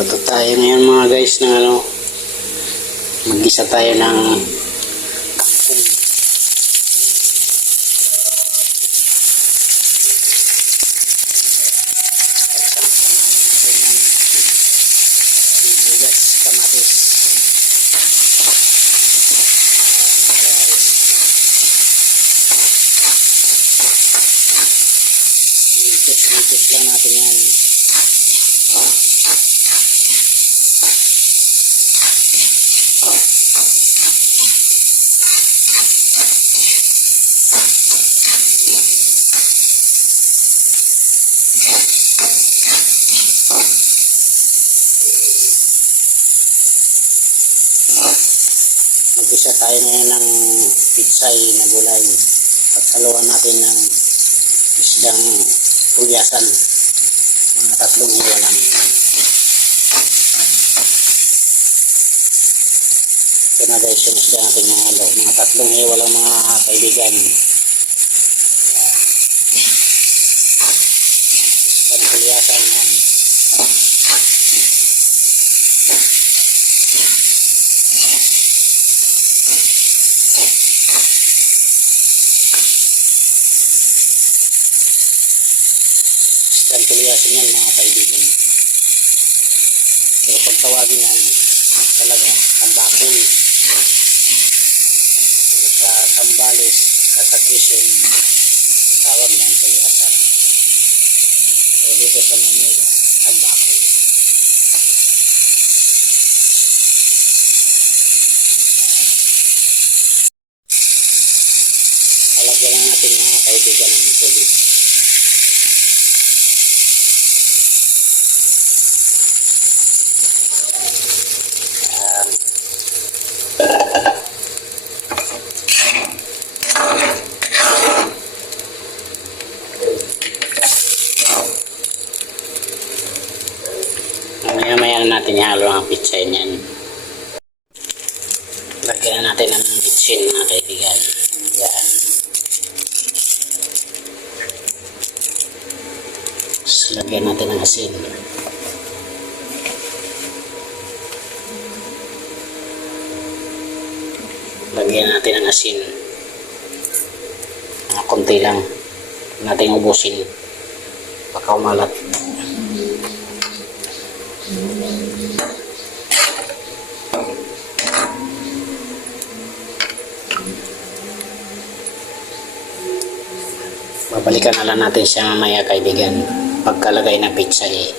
Magluto tayo ngayon mga guys ng mag-isa tayo ng kangkong. Sibuyas, kamatis. Litis lang natin yan. Mag-isa tayo ngayon ng pitsay na gulay. Pagsaluan natin ng isdang pulyasan. Mga 3 hiwa lang. Ito na guys yung isda natin ng halo. Mga 3 hiwa lang mga kaibigan. Ayan. Isdang pulyasan yan. Isdang pulyasan yan mga kaibigan. Pero pag tawagin yan talaga tambakol. Pero sa Sambales, Katakisyon, ang tawag niyan pulyasan. Pero dito sa Maynila, tambakol. Palagyan lang natin mga kaibigan ng tubig. Mamaya natin ihalo ang pitsay niyan. Lagyan natin ng bitsin mga kaibigan. Yan. Tapos lagyan natin ng asin. Lagyan natin ng asin. Mga konti lang. Huwag natin ubusin. Baka umalat. Babalikan na lang natin siya mamaya kaibigan pagkalagay ng pitsay.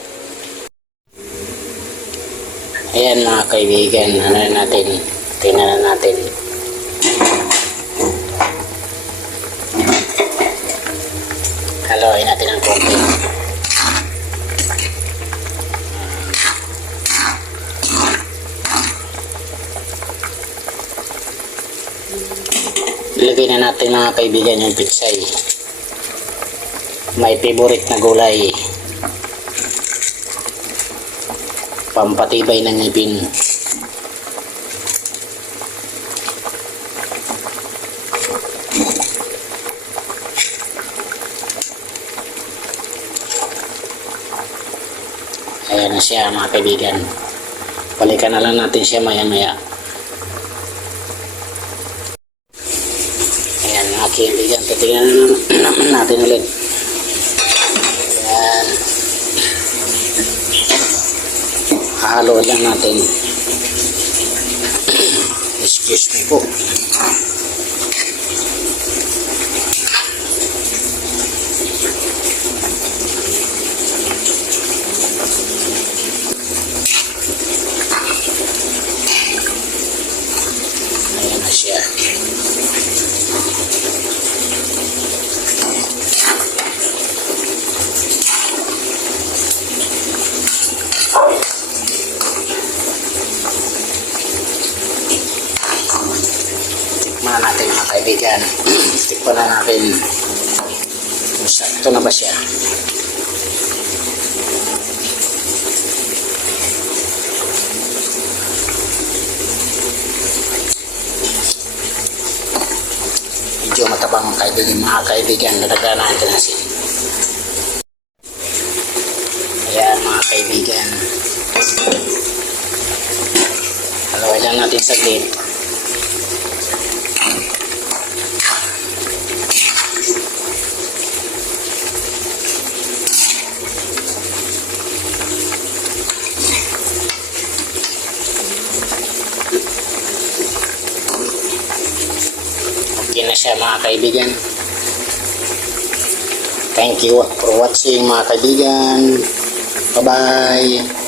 Ayan mga kaibigan, tingnan natin. Haluin natin ang konti. Ilagay na natin mga kaibigan yung pitsay. May favorite na gulay. Pampatibay ng ngipin. Ayan na siya mga kaibigan. Balikan na lang natin siya maya-maya. Ayan mga kaibigan. Titingnan naman natin ulit. Ayan. Halo lang natin. Excuse me po. Ayan na siya. Tikman natin mga kaibigan. Tikman na natin. Ito na ba siya? Medyo matabang mga kaibigan. Nalagyan natin ng asin. Ayan mga kaibigan. lang natin saglit. Okay na siya mga kaibigan. Thank you for watching mga kaibigan. Bye-bye.